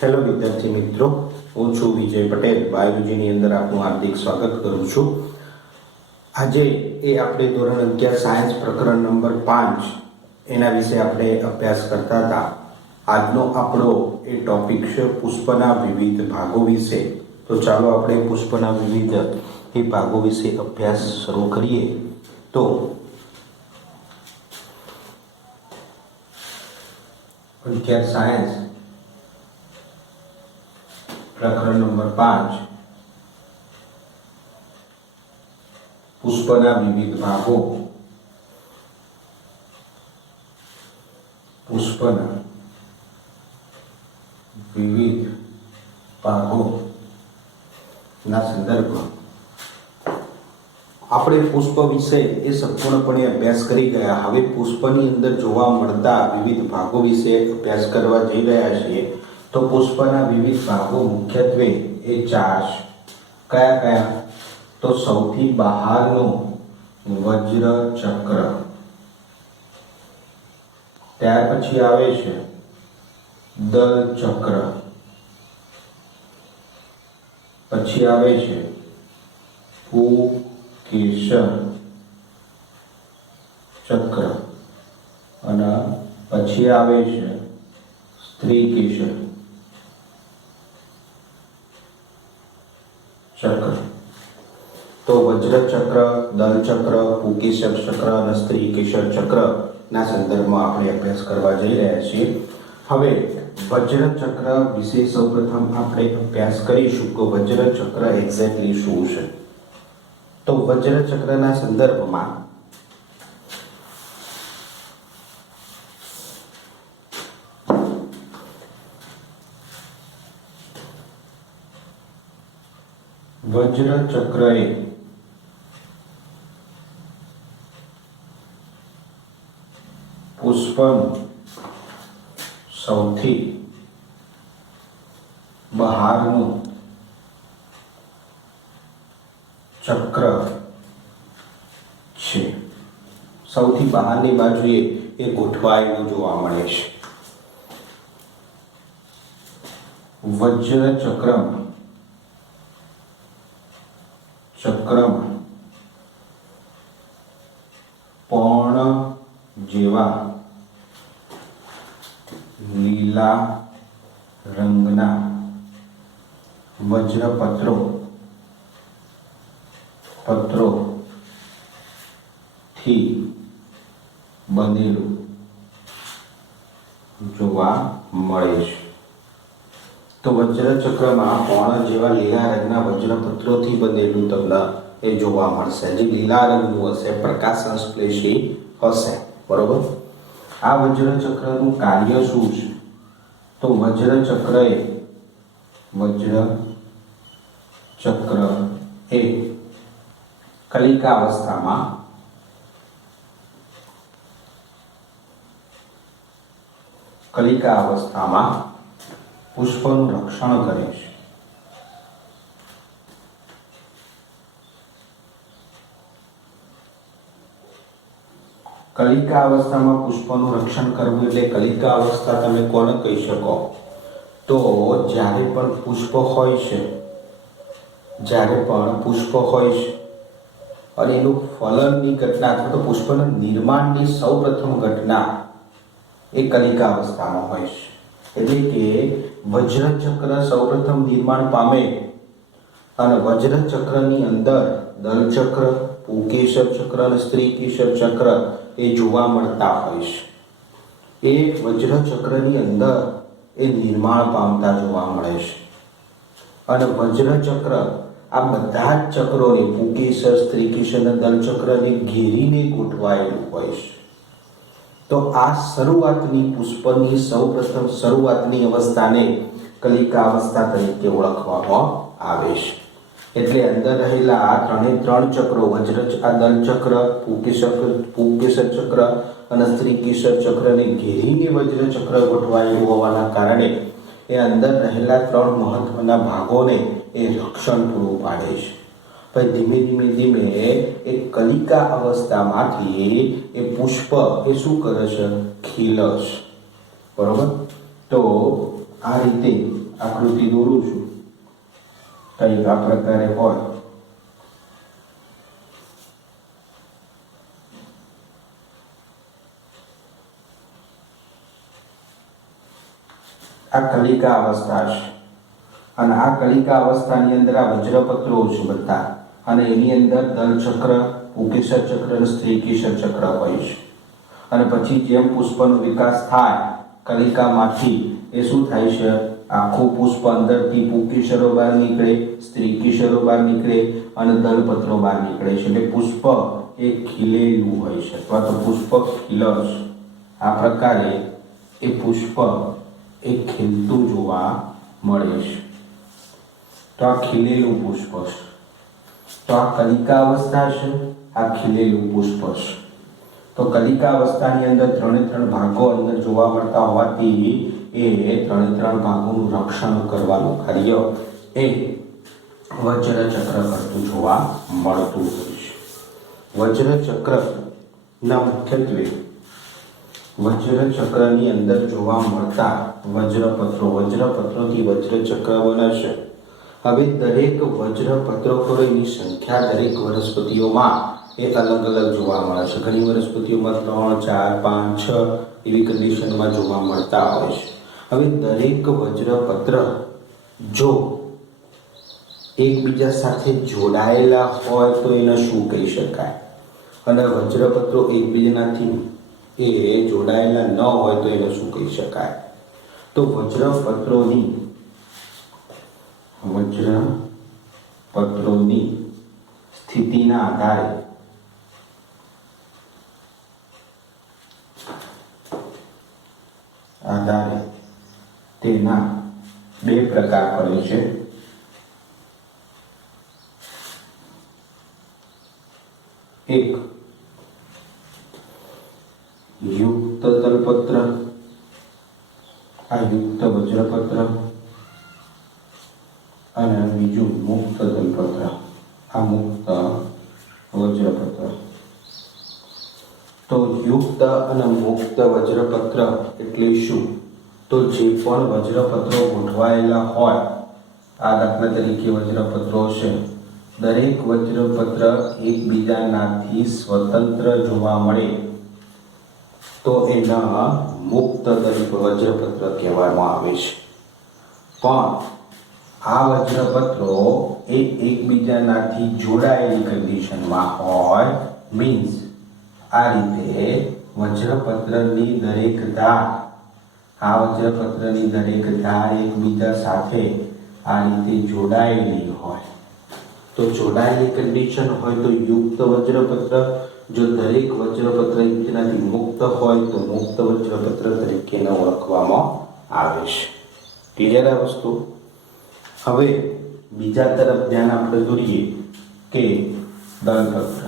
Hello વિદ્યાર્થી મિત્રો, હું છું વિજય પટેલ. બાયોલોજીની અંદર આપનું હાર્દિક સ્વાગત કરું છું. આજે આપણે ધોરણ 11 સાયન્સ પ્રકરણ નંબર 5 એના વિશે આપણે અભ્યાસ કરતા હતા. આજનો આપણો ટોપિક છે પુષ્પના વિવિધ ભાગો વિશે. તો ચાલો આપણે પુષ્પના વિવિધ ભાગો વિશે અભ્યાસ શરૂ કરીએ. તો સાયન્સ પ્રકરણ નંબર 5 પુષ્પના વિવિધ ભાગો. પુષ્પના વિવિધ ભાગો ના સંદર્ભમાં આપણે પુષ્પ વિશે સંપૂર્ણપણે અભ્યાસ કરી ગયા. હવે પુષ્પની અંદર જોવા મળતા વિવિધ ભાગો વિશે અભ્યાસ કરવા જઈ રહ્યા છીએ. તો પુષ્પના વિવિધ ભાગો મુખ્યત્વે 4 છે. કયા કયા? તો સૌથી બહારનો વજ્ર ચક્ર, ત્યાર પછી આવે છે દલ ચક્ર, પછી આવે છે પુકેસર ચક્ર અને પછી આવે છે સ્ત્રીકેસર ચક્ર. તો વજ્ર ચક્ર, દલ ચક્ર, પુકેસર ચક્ર અને સ્ત્રીકેસર ચક્ર ના સંદર્ભમાં આપણે અભ્યાસ કરવા જઈ રહ્યા છીએ. હવે વજ્ર ચક્ર વિશે સૌપ્રથમ આપણે અભ્યાસ કરીશું કે વજ્ર ચક્ર એક્ઝેક્ટલી શું છે. તો વજ્ર ચક્રના સંદર્ભમાં વજ્ર ચક્ર એ પુષ્પનું સૌથી બહારનું ચક્ર છે. સૌથી બહારની બાજુએ ગોઠવાયેલું જોવા મળે છે. વજ્ર ચક્રમાં પર્ણ જેવા લીલા રંગના પત્રોથી બનેલું જોવા મળે છે. તો વજ્ર ચક્રમાં પર્ણ જેવા લીલા રંગના વજ્રપત્રોથી બનેલું તમને જોવા મળશે. જે લીલા રંગનું હશે, પ્રકાશ સંશ્લેષી હશે. બરોબર. આ વજ્ર ચક્રનું કાર્ય શું છે? તો વજ્ર ચક્ર એ કલિકા અવસ્થામાં પુષ્પનું રક્ષણ કરે છે. કલિકા અવસ્થામાં પુષ્પનું રક્ષણ કરવું એટલે કલિકા અવસ્થા તમે કોને કહી શકો? તો જ્યારે પણ પુષ્પ હોય છે અને એનું ફલનની ઘટના અથવા તો પુષ્પના નિર્માણની સૌપ્રથમ ઘટના એ કલિકા અવસ્થામાં હોય છે. એટલે કે વજ્ર ચક્ર સૌપ્રથમ નિર્માણ પામે અને વજ્ર ચક્રની અંદર દલ ચક્ર, પુકેસર ચક્ર અને સ્ત્રીકેસર ચક્ર જોવા મળતા હોય છે. એ વજ્ર ચક્રની અંદર નિર્માણ પામતા જોવા મળે છે. અને વજ્ર ચક્ર આ બધા જ ચક્રોને, પુકેસર, સ્ત્રીકેસર અને દલ ચક્રને ઘેરીને ગોઠવાયેલું હોય છે. તો આ પુષ્પની સૌપ્રથમ શરૂઆતની અવસ્થાને કલિકા અવસ્થા તરીકે ઓળખવામાં આવે છે. એટલે અંદર રહેલા ત્રણ ચક્રો, દલ ચક્ર, પુકેસર ચક્ર અને સ્ત્રીકેસર ચક્રને ઘેરીને વજ્ર ચક્ર ગોઠવાયેલું હોવાના કારણે અંદર રહેલા 3 મહત્વના ભાગોને રક્ષણ પૂરું પાડે છે. પછી ધીમે ધીમે કલિકા અવસ્થામાંથી પુષ્પ શું કરે છે? ખીલે છે. બરોબર. તો આ રીતે આકૃતિ દોરું છું, કંઈક આ પ્રકારે હોય. આ કલિકા અવસ્થા છે અને આ કલિકા અવસ્થાની અંદર આ વજ્રપત્રો છે બધા, અને એની અંદર દલ ચક્ર, પુકેસર ચક્ર અને સ્ત્રીકેસર ચક્ર હોય છે. અને પછી જેમ પુષ્પનો વિકાસ થાય કલિકામાંથી, એ શું થાય છે, આખું પુષ્પ અંદરથી પુકેસરો બહાર નીકળે, સ્ત્રીકેસરો બહાર નીકળે અને દલપત્રો બહાર નીકળે છે. એટલે પુષ્પ એ ખીલેલું હોય છે અથવા તો પુષ્પ ખીલશ. આ પ્રકારે એ પુષ્પ એ ખીલતું જોવા મળે છે. તો આ ખીલેલું પુષ્પ છે. તો આ કલિકા અવસ્થા છે, આ ખીલેલું પુષ્પ છે. તો કલિકા અવસ્થાની અંદર 3 ભાગો અંદર જોવા મળતા હોવાથી એ 3 ભાગોનું રક્ષણ કરવાનું કાર્ય એ વજ્રચક્ર કરતું જોવા મળતું હોય છે. વજ્રચક્રના મુખ્યત્વે વજ્રચક્રની અંદર જોવા મળતા વજ્રપત્રોથી વજ્રચક્ર બને છે. હવે દરેક વજ્રપત્રો પર એની સંખ્યા દરેક વનસ્પતિઓમાં એ અલગ અલગ જોવા મળે છે. ઘણી વનસ્પતિઓમાં 3, 4, 5, 6 એવી કન્ડિશનમાં જોવા મળતા હોય છે. હવે દરેક વજ્રપત્ર જો એકબીજા સાથે જોડાયેલા હોય તો એને શું કહી શકાય, અને વજ્રપત્રો એકબીજાનાથી એ જોડાયેલા ન હોય તો એને શું કહી શકાય? તો વજ્રપત્રોની સ્થિતિના આધારે તેના 2 પ્રકાર પડે છે. એક યુક્ત દલપત્ર, આ યુક્ત વજ્રપત્ર, અને બીજું મુક્ત દલપત્ર, આ મુક્ત વજ્રપત્ર. તો યુક્ત અને મુક્ત વજ્રપત્ર એટલે શું? તો જે પણ વજ્રપત્રો ગોઠવાયેલા હોય, આ દાખલા તરીકે વજ્રપત્રો છે, દરેક વજ્રપત્ર એકબીજાનાથી સ્વતંત્ર જોવા મળે તો એના મુક્ત વજ્રપત્ર કહેવામાં આવે છે. પણ આ વજ્રપત્રો એ એકબીજાનાથી જોડાયેલી કન્ડિશનમાં હોય, મીન્સ આ રીતે વજ્રપત્રની દરેક ધાર એકબીજા સાથે આ રીતે જોડાયેલી હોય. તો જોડાયેલી કન્ડિશન હોય તો યુક્ત વજ્રપત્ર, જો દરેક વજ્રપત્ર એકબીજાથી મુક્ત હોય તો મુક્ત વજ્રપત્ર તરીકે ઓળખવામાં આવે છે. ક્લિયર આ વસ્તુ? હવે બીજા તરફ ધ્યાન આપણે દોરીએ કે દલપત્ર.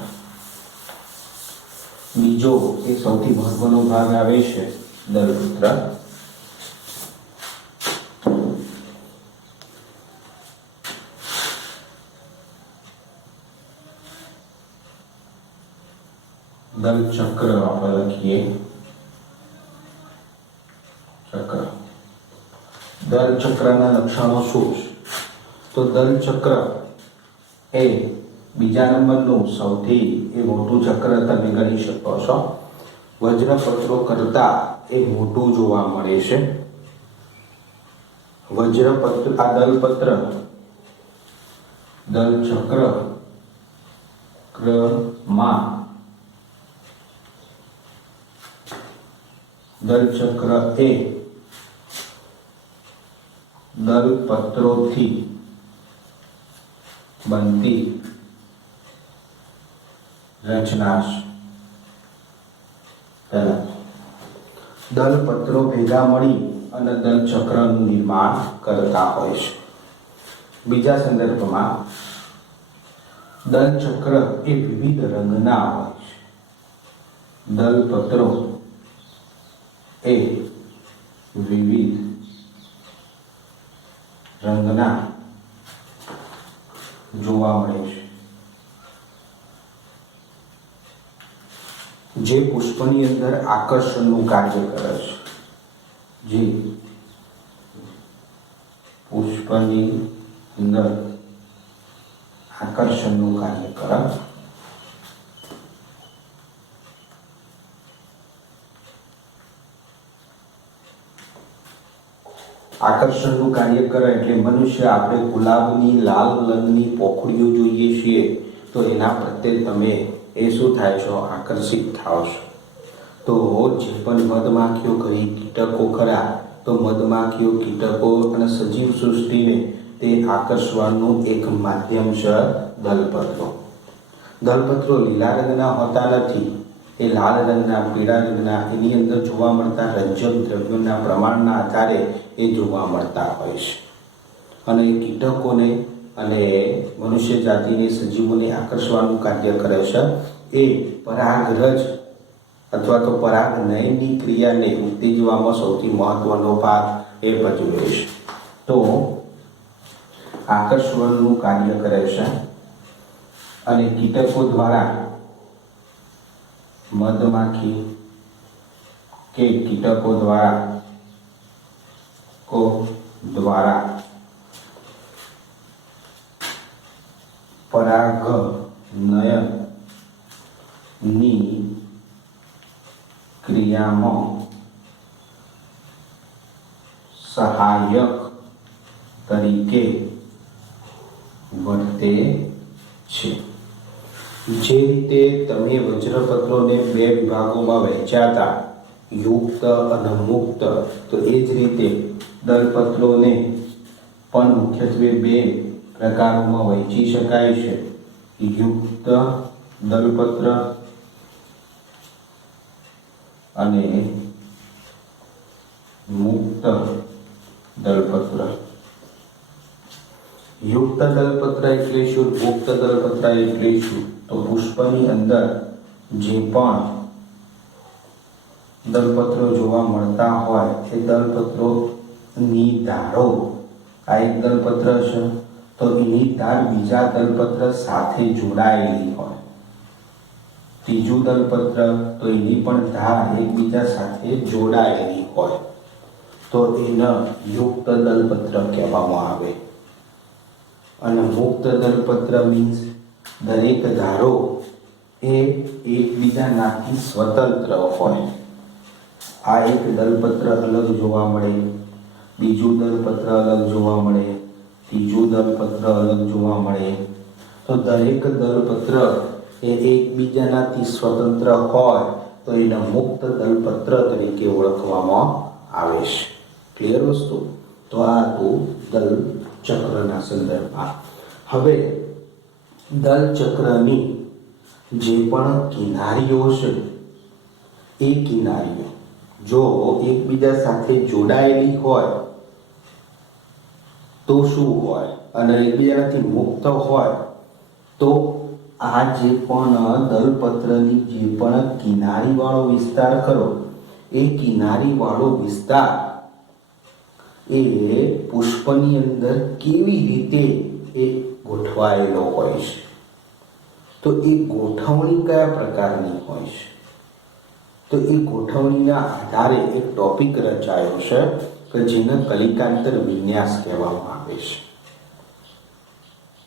બીજો એ સૌથી મહત્વનો ભાગ આવે છે દલપત્ર. દલચક્ર આપણે લખીએ. ચક્ર. દલચક્રના લક્ષણો શું છે? તો દલચક્ર એ બીજા નંબરનું સૌથી મોટું ચક્ર તમે ગણી શકો છો. વજ્રપત્રો કરતા એ મોટું જોવા મળે છે. આ દલચક્ર એ દલપત્રોથી બનતી રચના છે. દલપત્રો ભેગા મળી અને દલચક્રનું નિર્માણ કરતા હોય છે. બીજા સંદર્ભમાં દલચક્ર એ વિવિધ રંગના હોય છે. દલપત્રો એ વિવિધ રંગના જોવા મળે છે. જે પુષ્પની અંદર આકર્ષણનું કાર્ય કરે છે. જે પુષ્પની અંદર આકર્ષણનું કાર્ય કરે. આકર્ષણનું કાર્ય કરે એટલે મનુષ્ય, આપણે ગુલાબની લાલ રંગની પોખડીઓ જોઈએ છીએ તો એના પ્રત્યે તમે શું થાય છો? આકર્ષિત થાઓ છો. તો જે પણ મધમાખીઓ ખરી, કીટકો ખરા, તો મધમાખીઓ, કીટકો અને સજીવ સૃષ્ટિને તે આકર્ષવાનું એક માધ્યમ છે દલપત્રો. દલપત્રો લીલા રંગના હોતા નથી, એ લાલ રંગના, પીળા રંગના, એની અંદર જોવા મળતા રંજક દ્રવ્યોના પ્રમાણના આધારે એ જોવા મળતા હોય છે. અને એ કીટકોને અને મનુષ્ય જાતિને, સજીવોને આકર્ષવાનું કાર્ય કરે છે. એ પરાગરજ અથવા તો પરાગનયનની ક્રિયાને ઉત્તેજવામાં સૌથી મહત્વનો ભાગ એ ભજવે છે. તો આકર્ષણનું કાર્ય કરે છે અને કીટકો દ્વારા, મધમાખી કે કીટકો દ્વારા પરાગનયનની ક્રિયામાં સહાયક તરીકે વર્તે છે. જે રીતે તમે વજ્રપત્રોને બે વિભાગોમાં વહેંચ્યા હતા, યુક્ત અને મુક્ત, તો એ જ રીતે દલપત્રોને પણ મુખ્યત્વે બે પ્રકારોમાં વહેંચી શકાય છે. યુક્ત દલપત્ર અને મુક્ત દલપત્ર. યુક્ત દલપત્ર એટલે શું? મુક્ત દલપત્ર એટલે શું? તો પુષ્પની અંદર જે પણ દલપત્રો જોવા મળતા હોય એ દલપત્રોની ધારો, આ એક દલપત્ર છે તો એની ધાર બીજા દલપત્ર સાથે જોડાયેલી હોય. ત્રીજું દલપત્ર તો એની પણ ધાર એકબીજા સાથે જોડાયેલી હોય તો એને યુક્ત દલપત્ર કહેવામાં આવે. અને મુક્ત દલપત્ર મીન્સ દરેક ધારો એ એકબીજાનાથી સ્વતંત્ર હોય. આ એક દલપત્ર અલગ જોવા મળે, બીજું દલપત્ર અલગ જોવા મળે, ત્રીજું દલપત્ર અલગ જોવા મળે. તો દરેક દલપત્ર એ એકબીજાનાથી સ્વતંત્ર હોય તો એને મુક્ત દલપત્ર તરીકે ઓળખવામાં આવે છે. ક્લિયર વસ્તુ? તો આ તો દલ ચક્રના સંદર્ભમાં. હવે દલ ચક્રની જે પણ કિનારીઓ છે એ કિનારીઓ જો એકબીજા સાથે જોડાયેલી હોય તો શું હોય? અને એકબીજાથી મુક્ત હોય તો આ જે પણ દલપત્રની જે પણ કિનારીવાળો વિસ્તાર ખરો એ કિનારીવાળો વિસ્તાર એ પુષ્પની અંદર કેવી રીતે એ ગોઠવાયેલો હોય છે? તો એ ગોઠવણી કયા પ્રકારની હોય છે? તો એ ગોઠવણીના આધારે એક ટોપિક રચાયો છે કે જેને કલિકાંતર વિન્યાસ કહેવામાં આવે છે.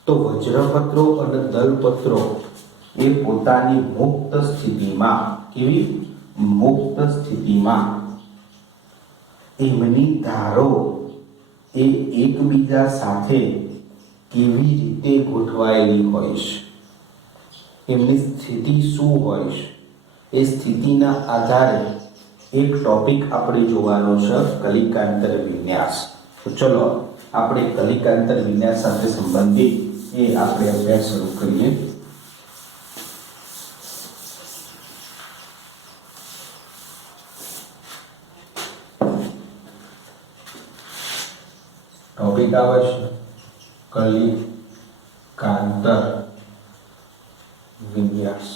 તો વજ્રપત્રો અને દલપત્રો એ પોતાની મુક્ત સ્થિતિમાં, કેવી મુક્ત સ્થિતિમાં, એમની ધારો એ એકબીજા સાથે કેવી રીતે ગોઠવાયેલી હોય છે, એમની સ્થિતિ શું હોય છે, એ સ્થિતિના આધારે એક ટોપિક આપણે જોવાનો છે કલિકાંતર વિન્યાસ. તો ચલો આપણે કલિકાંતર વિન્યાસ સાથે સંબંધિત એ આપણે અભ્યાસ શરૂ કરીએ. ટોપિક આવે છે કલિકાંતર વિન્યાસ.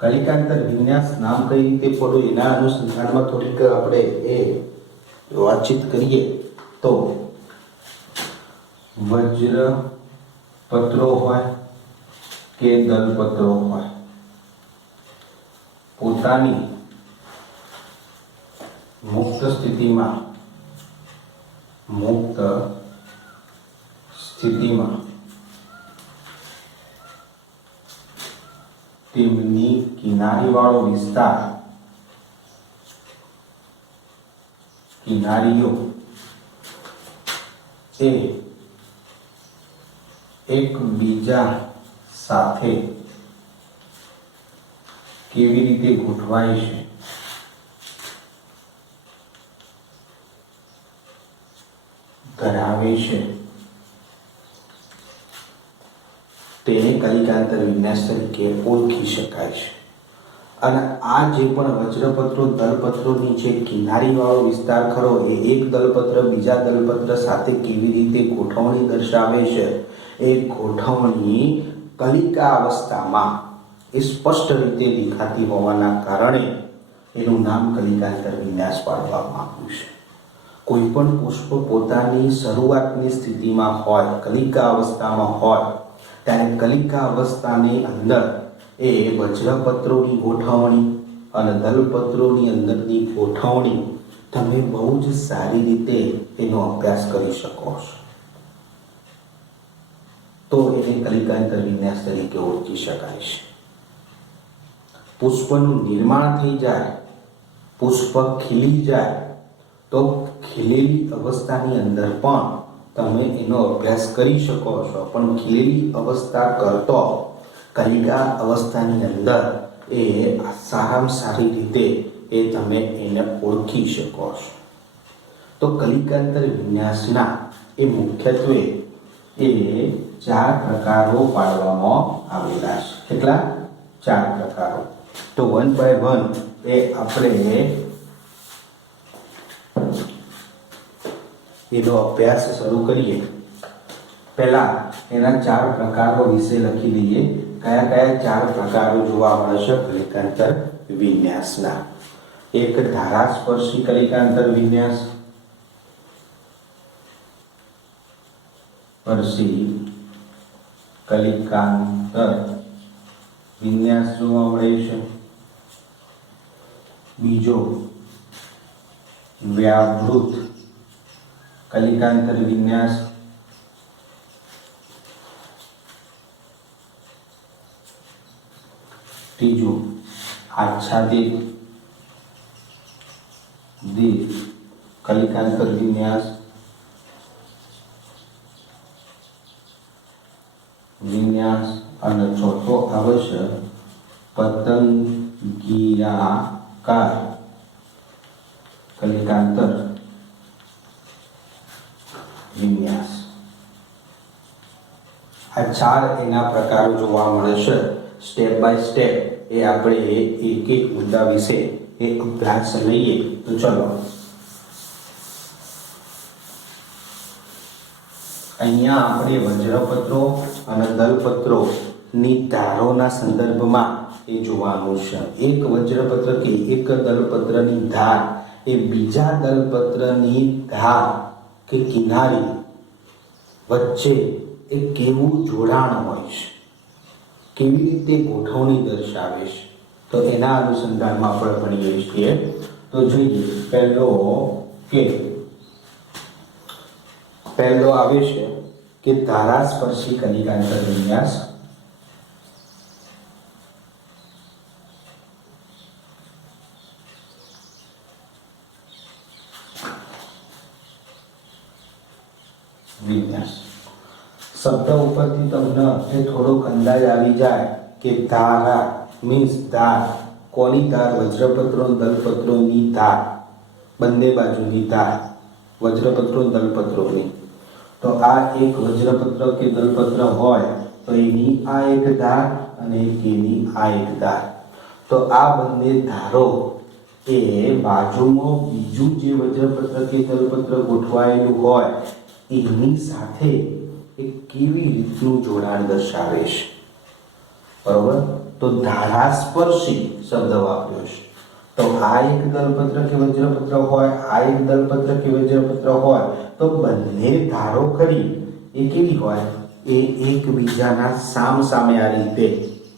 કલિકાંતર વિન્યાસ નામ કઈ રીતે પડ્યું એના અનુસંધાનમાં થોડીક આપણે એ વાતચીત કરીએ. તો વજ્રપત્રો હોય કે દલપત્રો હોય, પોતાની મુક્ત સ્થિતિમાં મુક્ત સ્થિતિમાં તેમની કિનારીવાળો વિસ્તાર કિનારીઓ એ એકબીજા સાથે કેવી રીતે ગોઠવાય છે ધરાવે છે તેને કલિકાંતર વિન્યાસ તરીકે ઓળખી શકાય છે. અને આ જે પણ વજ્રપત્રો દલપત્રોની જે કિનારીવાળો વિસ્તાર ખરો એ એક દલપત્ર બીજા દલપત્ર સાથે કેવી રીતે ગોઠવણી દર્શાવે છે એ ગોઠવણી કલિકા અવસ્થામાં એ સ્પષ્ટ રીતે દેખાતી હોવાના કારણે એનું નામ કલિકાંતર વિન્યાસ પાડવામાં આવ્યું છે. કોઈ પણ પુષ્પ પોતાની શરૂઆતની સ્થિતિમાં હોય, કલિકા અવસ્થામાં હોય, ત્યારે કલિકા અવસ્થાની અંદર એ વજ્રપત્રોની ગોઠવણી અને દલપત્રોની અંદરની ગોઠવણી તમે બહુ જ સારી રીતે એનો અભ્યાસ કરી શકો છો. તો એને કલિકાંતર વિન્યાસ તરીકે ઓળખી શકાય છે. પુષ્પનું નિર્માણ થઈ જાય, પુષ્પ ખીલી જાય, તો ખીલેલી અવસ્થાની અંદર પણ તમે એનો અભ્યાસ કરી શકો છો. પણ ખીલેલી અવસ્થા કરતો કલિકા અવસ્થાની અંદર એ સારામાં સારી રીતે એ તમે એને ઓળખી શકો છો. તો કલિકાંતર વિન્યાસના એ મુખ્યત્વે એ 4 પ્રકારો પાડવામાં આવેલા છે. કેટલા? 4 પ્રકારો. તો 1 by 1 એ આપણે એનો અભ્યાસ શરૂ કરીએ. પહેલા એના 4 પ્રકારો વિશે લખી દઈએ. કયા કયા 4 પ્રકારો જોવા મળે છે કલિકાંતર વિન્યાસના? એક ધારાસ્પર્શી કલિકાંતર વિન્યાસ, સ્પર્શી કલિકાંતર વિન્યાસ જોવા મળે છે. બીજો વ્યાવૃત કલિકાંતર વિન્યાસ, ત્રીજું આચ્છાદિત કલિકાંતર વિન્યાસ, અને ચોથો આવશે પતંગિયાકાર કલિકાંતર વિન્યાસ. આ 4 એના પ્રકારો જોવા મળે છે. સ્ટેપ બાય સ્ટેપ એ આપણે એક એક મુદ્દા વિશે એ અભ્યાસ લઈએ. તો ચલો અહીંયા આપણે વજ્રપત્રો અને દલપત્રો ની ધારોના સંદર્ભમાં એ જોવાનું છે. એક વજ્રપત્ર કે એક દલપત્રની ધાર એ બીજા દલપત્રની ધાર કે કિનારી વચ્ચે એ કેવું જોડાણ હોય છે, કેવી રીતે ગોઠવણી દર્શાવે છે, તો એના અનુસંધાનમાં આપણે ભણીએ છીએ. તો જોઈએ, પહેલો આવે છે કે ધારાસ્પર્શી કલિકાંતર વિન્યાસ. શબ્દ ઉપરથી તમને એ થોડોક અંદાજ આવી જાય કે ધારા મીન્સ ધાર. કોની ધાર? વજ્રપત્રો દલપત્રોની ધાર, બંને બાજુની ધાર વજ્રપત્રો દલપત્રોની. તો આ એક વજ્રપત્ર કે દલપત્ર હોય તો એની આ એક ધાર અને એની આ એક ધાર. તો આ બંને ધારો એ બાજુમાં બીજું જે વજ્રપત્ર કે દલપત્ર ગોઠવાયેલું હોય એની સાથે એ કેવી રીતનું જોડાણ દર્શાવે છે. બરોબર? તો ધારાસ્પર્શી શબ્દ વાપર્યો છે. તો આ એક દલપત્ર કે વજ્રપત્ર હોય, આ એક દલપત્ર કે વજ્રપત્ર હોય, તો બંને ધારો ખરી એ કેવી હોય? એ એકબીજાના સામસામે આ રીતે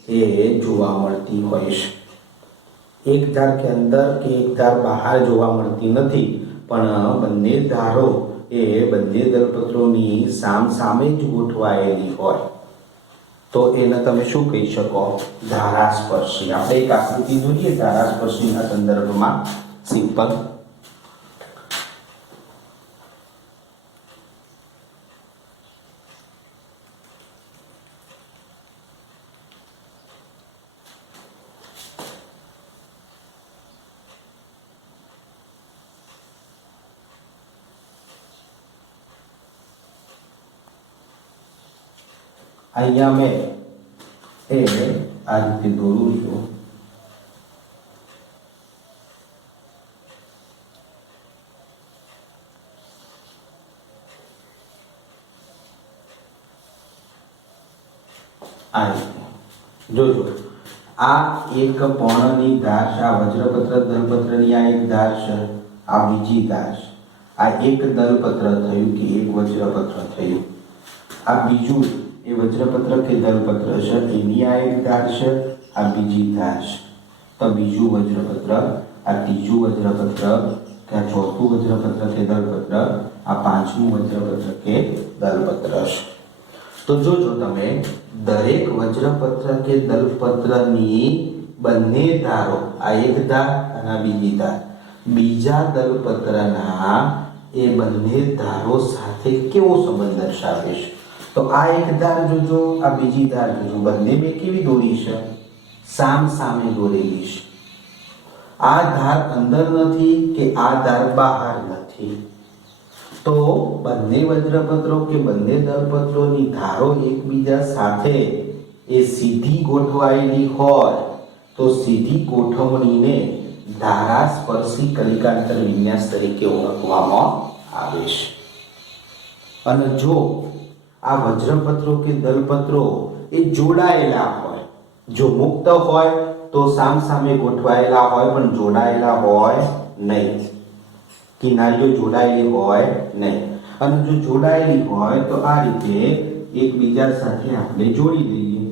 એ જોવા મળતી હોય છે. એક ધાર કે અંદર કે એક ધાર બહાર જોવા મળતી નથી, પણ બંને ધારો એ બંને દલપત્રોની સામસામે જ ગોઠવાયેલી હોય તો એને તમે શું કહી શકો? ધારાસ્પર્શી. આપણે એક આકૃતિ દોરીએ ધારાસ્પર્શીના સંદર્ભમાં. સિમ્પલ. અહીંયા મેં આ રીતે દોરું છું. આ રીતે જોજો, આ એક પર્ણની ધાર છે, આ વજ્રપત્ર દલપત્રની આ એક ધાર છે, આ બીજી ધાર છે. આ એક દલપત્ર થયું કે એક વજ્રપત્ર થયું. આ બીજું એ વજ્રપત્ર કે દલપત્ર છે, એની આ એક ધાર છે, આ બીજી ધાર છે. તો બીજું વજ્રપત્ર, આ ત્રીજું વજ્રપત્ર કે આ ચોથું વજ્રપત્ર કે દલપત્ર, આ પાંચમું વજ્રપત્ર કે દલપત્ર છે. તો જોજો તમે, દરેક વજ્રપત્ર કે દલપત્રની બંને ધારો, આ એક ધાર અને આ બીજી ધાર, બીજા દલપત્રના એ બંને ધારો સાથે કેવો સંબંધ દર્શાવે છે? તો આ એક ધાર જોજો, આ બીજી ધાર જોજો, બંને મેં કેવી દોરી છે? સામ સામે દોરેલી છે. આ ધાર અંદર નથી કે આ ધાર બહાર નથી. તો બંને વજ્રપત્રો કે બંને દલપત્રોની ધારો એકબીજા સાથે એ સીધી ગોઠવાયેલી હોય તો સીધી ગોઠવણીને ધારાસ્પર્શી કલિકાંતર વિન્યાસ તરીકે ઓળખવામાં આવે છે. અને જો આ વજ્રપત્રો કે દલપત્રો એ જોડાયેલા હોય, જો મુક્ત હોય તો સામ સામે ગોઠવાયેલા હોય પણ જોડાયેલા હોય નહીં, કિનારીઓ જોડાયેલી હોય નહીં. અને જો જોડાયેલી હોય તો આ રીતે એકબીજા સાથે આપણે જોડી દઈએ.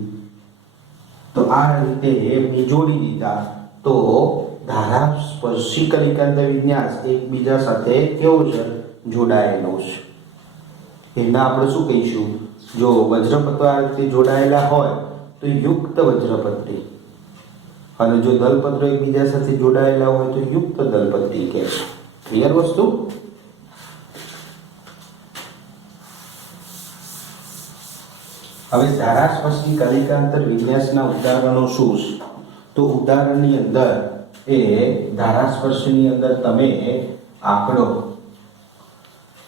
તો આ રીતે મેં જોડી દીધા તો ધારાસ્પર્શી કલિકાંતર વિન્યાસ એકબીજા સાથે કેવો છે? જોડાયેલો છે. એના આપણે શું કહીશું? જો વજ્રપત્રો આ રીતે જોડાયેલા હોય તો યુક્ત વજ્રપત્રી, અને જો દલપત્રો એકબીજા સાથે જોડાયેલા હોય તો યુક્ત દલપત્રી કહે છે. ક્લિયર વસ્તુ? હવે ધારાસ્પર્શી કલિકાંતર વિન્યાસના ઉદાહરણો શું છે? તો ઉદાહરણની અંદર એ ધારાસ્પર્શની અંદર તમે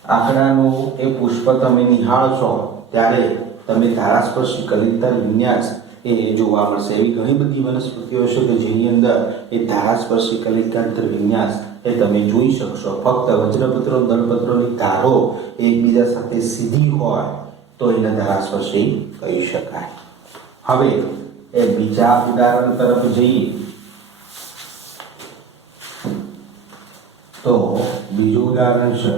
આંકડાનું એ પુષ્પ તમે નિહાળશો ત્યારે તમે ધારાસ્પર્શી કલિકાંતર વિન્યાસ એ જોવા મળશે. એવી ઘણી બધી વનસ્પતિઓ છે કે જેની અંદર એ ધારાસ્પર્શી કલિકાંતર વિન્યાસ એ તમે જોઈ શકશો. ફક્ત વજ્રપત્રો દલપત્રોની ધારો એકબીજા સાથે સીધી હોય તો એને ધારાસ્પર્શી કહી શકાય. હવે એ બીજા ઉદાહરણ તરફ જઈએ તો બીજું ઉદાહરણ છે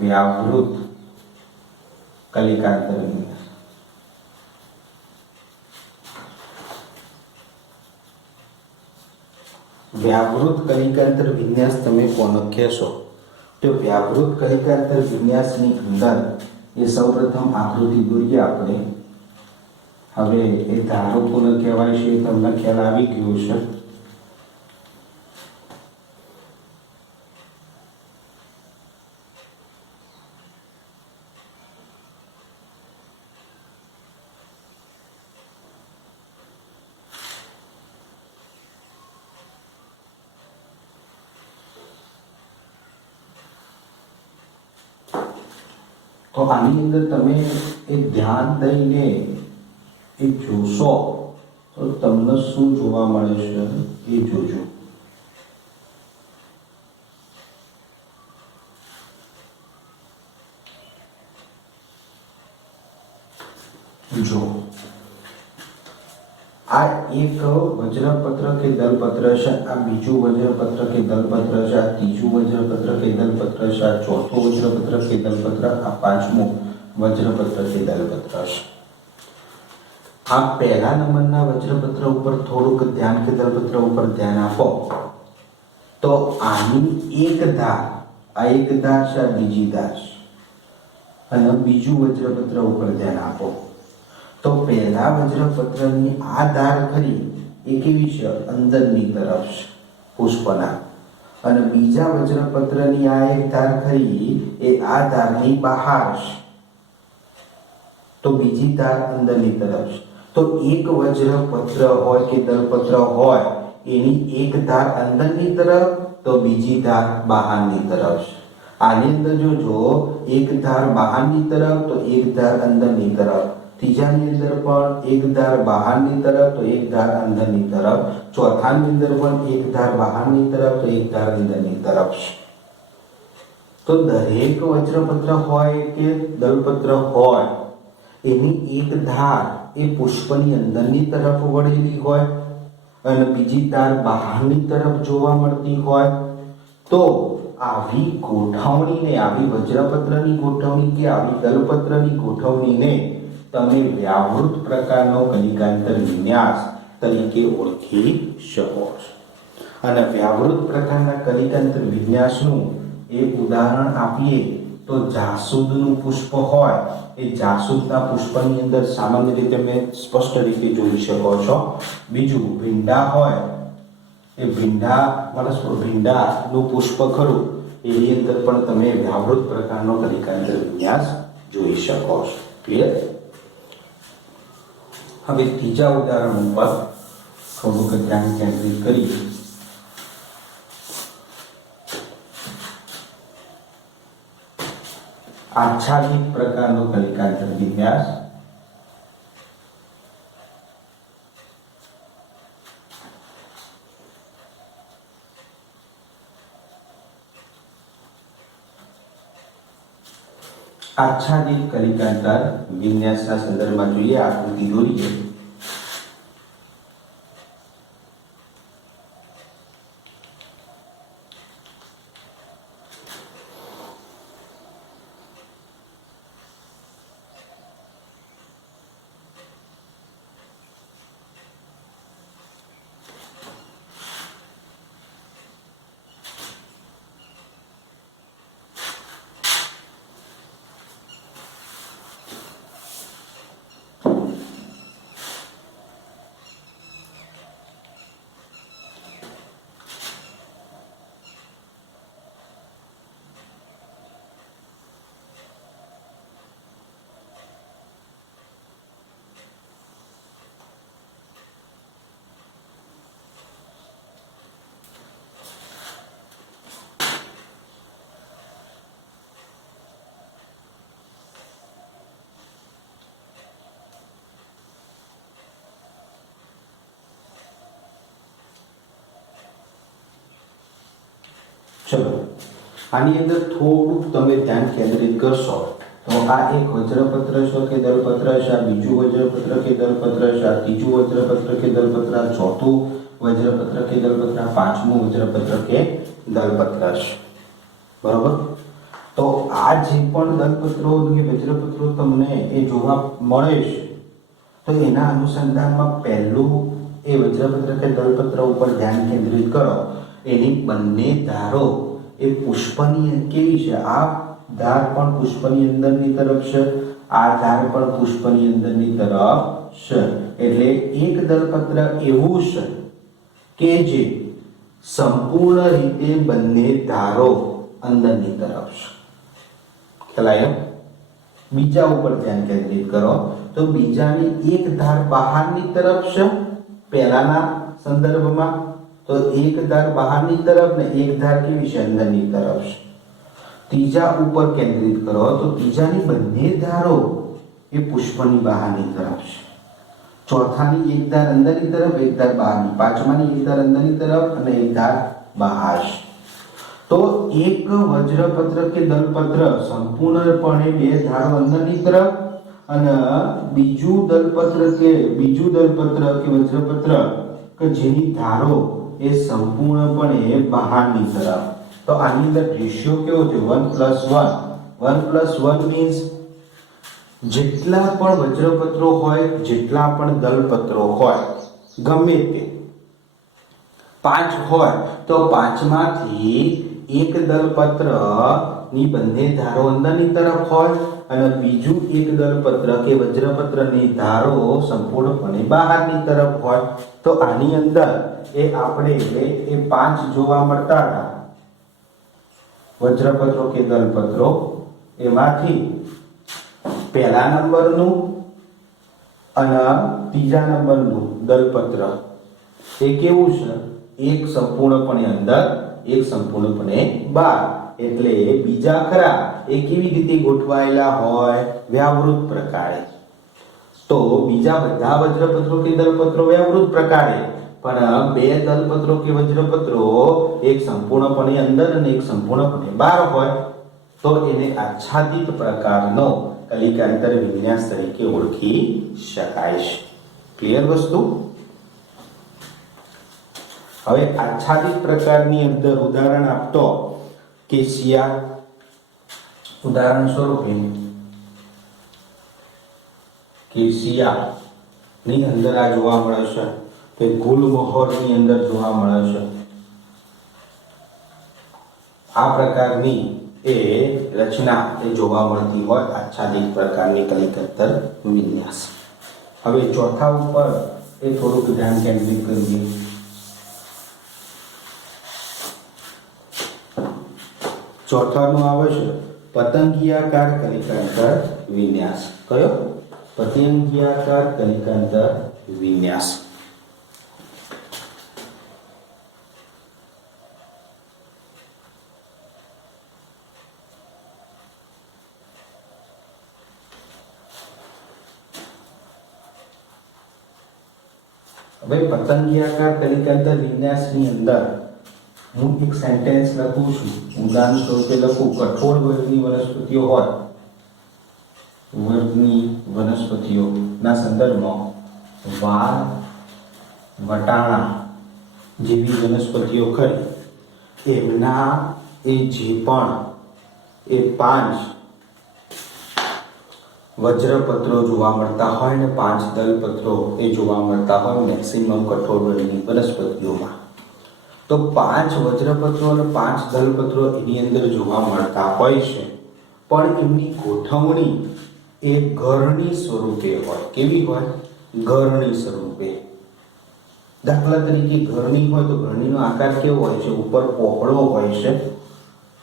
વ્યાવૃત કલિકાંતર વિન્યાસ. વ્યાવૃત કલિકાંતર વિન્યાસ તમે કોને કહેશો? તો વ્યાવૃત કલિકાંતર વિન્યાસની અંદર એ સૌપ્રથમ આકૃતિ દોરીએ આપણે. હવે એ ધારો કોને કહેવાય છે તમને ખ્યાલ આવી ગયો છે. તો આની અંદર તમે એ ધ્યાન દઈને એ જોશો તો તમને શું જોવા મળે છે એ જોજો. જો આ એક વજ્રપત્ર કે દલપત્ર છે, આ બીજું વજ્રપત્ર કે દલપત્ર છે, આ ત્રીજું વજ્રપત્ર કે દલપત્ર છે, આ ચોથું વજ્રપત્ર કે દલપત્ર, આ પાંચમું વજ્રપત્ર કે દલપત્ર છે. આ પહેલા નંબરના વજ્રપત્ર ઉપર થોડુંક ધ્યાન કે દલપત્ર ઉપર ધ્યાન આપો તો આની એક ધાર આ એક ધાર છે, આ બીજી ધાર છે, અને બીજું વજ્રપત્ર ઉપર ધ્યાન આપો તો પહેલા વજ્રપત્રની આ ધાર ખરી એ કેવી છે? અંદરની તરફ છે પુષ્પના, અને બીજા વજ્રપત્રની આ એક ધાર ખરી એ આ ધારની બહાર છે, તો બીજી ધાર અંદરની તરફ છે. તો એક વજ્રપત્ર હોય કે દલપત્ર હોય એની એક ધાર અંદરની તરફ તો બીજી ધાર બહારની તરફ છે. આની અંદર જોજો, એક ધાર બહારની તરફ તો એક ધાર અંદરની તરફ, ત્રીજાની અંદર પણ એક ધાર બહારની તરફ તો એક ધાર અંદરની તરફ, ચોથાની અંદર પણ એક ધાર બહારની તરફ તો એક ધાર અંદરની તરફ છે. તો દરેક વજ્રપત્ર હોય કે દલપત્ર હોય એની એક ધાર એ પુષ્પની અંદરની તરફ વળેલી હોય અને બીજી ધાર બહારની તરફ જોવા મળતી હોય, તો આવી ગોઠવણીને, આવી વજ્રપત્રની ગોઠવણી કે આવી દલપત્રની ગોઠવણીને તમે વ્યાવૃત પ્રકારનો કલિકાંતર વિન્યાસ તરીકે ઓળખી શકો છો. અને વ્યાવૃત પ્રકારના કલિકાંતર વિન્યાસનું એક ઉદાહરણ આપીએ તો જાસૂદનું પુષ્પ હોય એ જાસૂદના પુષ્પની અંદર સામાન્ય રીતે તમે સ્પષ્ટ રીતે જોઈ શકો છો. બીજું ભીંડા હોય એ ભીંડાનું પુષ્પ ખરું એની અંદર પણ તમે વ્યાવૃત પ્રકારનો કલિકાંતર વિન્યાસ જોઈ શકો છો. ક્લિયર? હવે ત્રીજા ઉદાહરણ ઉપર થોડુંક ધ્યાન કેન્દ્રિત કરીએ. આચ્છાદિત પ્રકારનો કલિકાંતર વિન્યાસ. આચ્છાદિત કલિકાંતર વિન્યાસના સંદર્ભમાં જોઈએ, આકૃતિ દોરીએ. ચલો, આની અંદર થોડુંક તમે ધ્યાન કેન્દ્રિત કરશો તો આ એક વજ્રપત્ર છે કે દલપત્ર છે, આ બીજું વજ્રપત્ર કે દલપત્ર છે, આ ત્રીજું વજ્રપત્ર કે દલપત્ર, આ ચોથું વજ્રપત્ર કે દલપત્ર, આ પાંચમું વજ્રપત્ર કે દલપત્ર છે. બરોબર? તો આ જે પણ દલપત્રો કે વજ્રપત્રો તમને એ જોવા મળે છે તો એના અનુસંધાનમાં પહેલું એ વજ્રપત્ર કે દલપત્ર ઉપર ધ્યાન કેન્દ્રિત કરો. એની બંને ધારો એ પુષ્પની કેવી છે? આ ધાર પણ પુષ્પની અંદરની તરફ છે, આ ધાર પણ પુષ્પની અંદરની તરફ છે. એટલે એક દલપત્ર એવું છે કે જે સંપૂર્ણ રીતે બંને ધારો અંદરની તરફ છે. ખ્યાલ? બીજા ઉપર ધ્યાન કેન્દ્રિત કરો તો બીજાની એક ધાર બહારની તરફ છે પહેલાના સંદર્ભમાં, તો એક ધાર બહારની તરફ ને એક ધાર કેવી છે? અંદરની તરફ છે. ત્રીજા ઉપર કેન્દ્રિત કરો તો ત્રીજાની બંને ધારો એ પુષ્પની બહારની તરફ છે. ચોથાની એક ધાર અંદરની તરફ, એક ધાર બહારની, પાંચમાની એક ધાર અંદરની તરફ અને એક ધાર બહાર છે. તો એક વજ્રપત્ર કે દલપત્ર સંપૂર્ણપણે બે ધારો અંદરની તરફ અને બીજું દલપત્ર કે વજ્રપત્ર કે જેની ધારો એ સંપૂર્ણપણે બહારની તરફ. તો આની અંદર રેશિયો કેવો છે? 1+1. 1+1 મીન્સ જેટલા પણ વજ્રપત્રો હોય, જેટલા પણ દલપત્રો હોય, ગમે તે 5 હોય તો 5માંથી એક દલપત્રની બંને ધારો અંદરની તરફ હોય અને બીજું એક દલપત્ર કે વજ્રપત્રની ધારો સંપૂર્ણપણે બહારની તરફ હોય, તો આની અંદર એ આપણે એ 5 જોવા મળતા હતા વજ્રપત્રો કે દલપત્રો, એમાંથી પહેલા નંબરનું અને ત્રીજા નંબરનું દલપત્ર એ કેવું છે? એક સંપૂર્ણપણે અંદર, એક સંપૂર્ણપણે બહાર. એટલે બીજા ખરા એ કેવી રીતે ગોઠવાયેલા હોય? વ્યાવૃત પ્રકારે. તો બીજા બધા વજ્રપત્રો કે દલપત્રો વ્યાવૃત પ્રકારે, પણ બે દલપત્રો કે વજ્રપત્રો એક સંપૂર્ણપણે અંદર અને એક સંપૂર્ણપણે બહાર હોય તો એને આચ્છાદિત પ્રકારનો કલિકાંતર વિન્યાસ તરીકે ઓળખી શકાય છે. ક્લિયર વસ્તુ? હવે આચ્છાદિત પ્રકારની અંદર ઉદાહરણ આપતો કેશિયા, ઉદાહરણ સ્વરૂપે કેશિયા ની અંદર આ જોવા મળે છે કે ગુલમોહરની અંદર જોવા મળે છે. આ પ્રકારની એ રચના એ જોવા મળતી હોય આચ્છાદિત પ્રકારની કલિકત્તર વિન્યાસ. હવે ચોથા ઉપર એ થોડુંક ધ્યાન કેન્દ્રિત કરીએ. ચોથાનું આવે છે પતંગિયાકાર કલિકાંતર વિન્યાસ. કયો? પતંગિયાકાર કલિકાંતર વિન્યાસ. હવે પતંગિયાકાર કલિકાંતર વિન્યાસની અંદર હું એક સેન્ટેન્સ લખું છું. ઉદાહરણ સ્વરૂપે લખું, કઠોળ વર્ગની વનસ્પતિઓ હોય, વર્ગની વનસ્પતિઓના સંદર્ભમાં વાલ, વટાણા જેવી વનસ્પતિઓ ખરી, એમના એ જે પણ એ 5 વજ્રપત્રો જોવા મળતા હોય ને 5 દલપત્રો એ જોવા મળતા હોય મેક્સિમમ કઠોળ વર્ગની વનસ્પતિઓમાં, તો 5 વજ્રપત્રો અને 5 દલપત્રો એની અંદર જોવા મળતા હોય છે, પણ એમની ગોઠવણી એ ઘરની સ્વરૂપે હોય. કેવી હોય? ઘરની સ્વરૂપે. દાખલા તરીકે ઘરની હોય તો ઘરણીનો આકાર કેવો હોય છે? ઉપર પોકળો હોય છે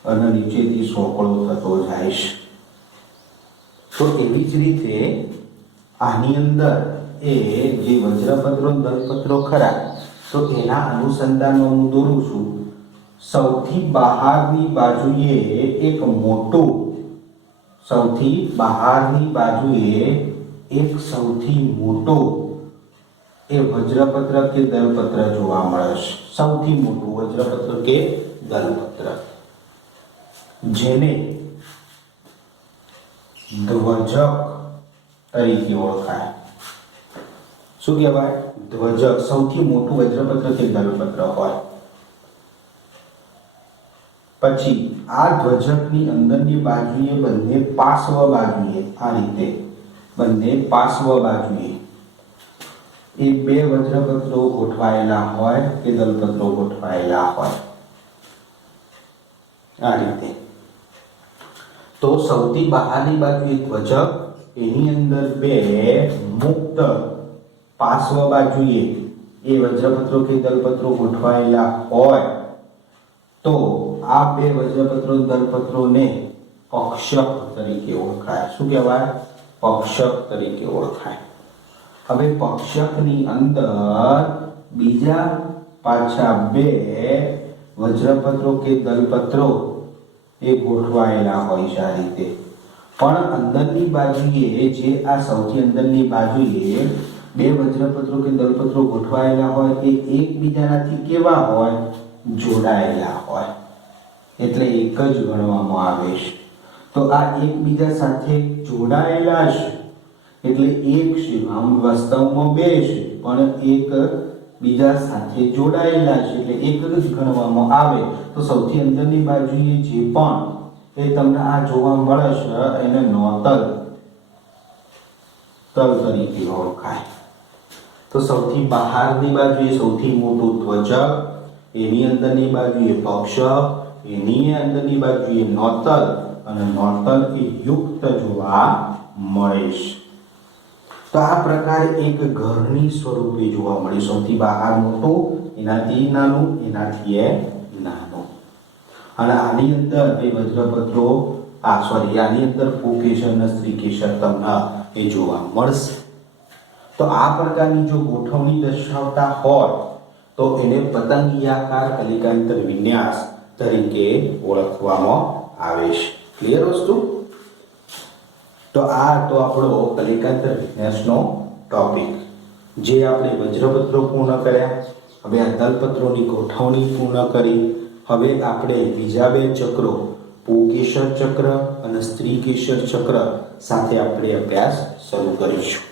અને નીચેથી સોકળો થતો જાય છે. તો એવી જ રીતે આની અંદર એ જે વજ્રપત્રો દલપત્રો ખરા, તો એના અનુસંધાનમાં હું દોરું છું. સૌથી બહારની બાજુએ એક મોટું, સૌથી બહારની બાજુએ એક સૌથી મોટું એ વજ્રપત્ર કે દલપત્ર જોવા મળે છે. સૌથી મોટું વજ્રપત્ર કે દલપત્ર, જેને ધ્વજક તરીકે ઓળખાય. શું કહેવાય? ધ્વજક. સૌથી મોટું વજ્રપત્ર કે દલપત્ર હોય. પછી આ ધ્વજકની અંદરની બાજુએ બંને પાર્શ્વ બાજુએ આ રીતે બંને પાર્શ્વ બાજુએ એ 2 વજ્રપત્રો ગોઠવાયેલા હોય કે દલપત્રો ગોઠવાયેલા હોય આ રીતે. તો સૌથી બહારની બાજુએ ધ્વજક, એની અંદર 2 મુક્ત પાર્શ્વ બાજુએ એ વજ્રપત્રો કે દલપત્રો ગોઠવાયેલા હોય તો આ 2 વજ્રપત્રો દલપત્રોને પક્ષક તરીકે ઓળખાય. શું કહેવાય? પક્ષક તરીકે ઓળખાય. હવે પક્ષકની અંદર બીજા પાછા 2 વજ્રપત્રો કે દલપત્રો એ ગોઠવાયેલા હોય છે આ રીતે. પણ અંદરની બાજુએ જે આ સૌથી અંદરની બાજુએ 2 વજ્રપત્રો કે દલપત્રો ગોઠવાયેલા હોય એ એકબીજાનાથી કેવા હોય? જોડાયેલા હોય, એટલે એક જ ગણવામાં આવે છે. તો આ એકબીજા સાથે જોડાયેલા છે એટલે એક છે. આમ વાસ્તવમાં 2 છે પણ એક બીજા સાથે જોડાયેલા છે એટલે એક જ ગણવામાં આવે. તો સૌથી અંદરની બાજુએ જે પણ એ તમને આ જોવા મળે છે એને નોતલ તલ તરીકે ઓળખાય. તો સૌથી બહારની બાજુએ સૌથી મોટું ધ્વજક, એની અંદરની બાજુએ પક્ષક, એની અંદરની બાજુએ નોતલ અને નોતલ એ યુક્ત જોવા મળે છે. તો આ પ્રકારે એક ઘરની સ્વરૂપે જોવા મળે. સૌથી બહાર મોટું, એનાથી નાનું, એનાથી એ નાનું. અને આની અંદર એ વજ્રપત્રો આની અંદર પુકેશર અને સ્ત્રીકેશર તમને એ જોવા મળશે. તો આ પ્રકારની જો ગોઠવણી દર્શાવતા હોય તો એને પતંગિયાકાર કલિકાંતર વિન્યાસ તરીકે ઓળખવામાં આવે છે. ક્લિયર વસ્તુ? તો આ તો આપણો કલિકાંતર વિન્યાસનો ટોપિક, જે આપણે વજ્રપત્રો પૂર્ણ કર્યા. હવે આ દલપત્રોની ગોઠવણી પૂર્ણ કરી. હવે આપણે બીજા બે ચક્રો, પુકેશર ચક્ર અને સ્ત્રીકેશર ચક્ર સાથે આપણે અભ્યાસ શરૂ કરીશું.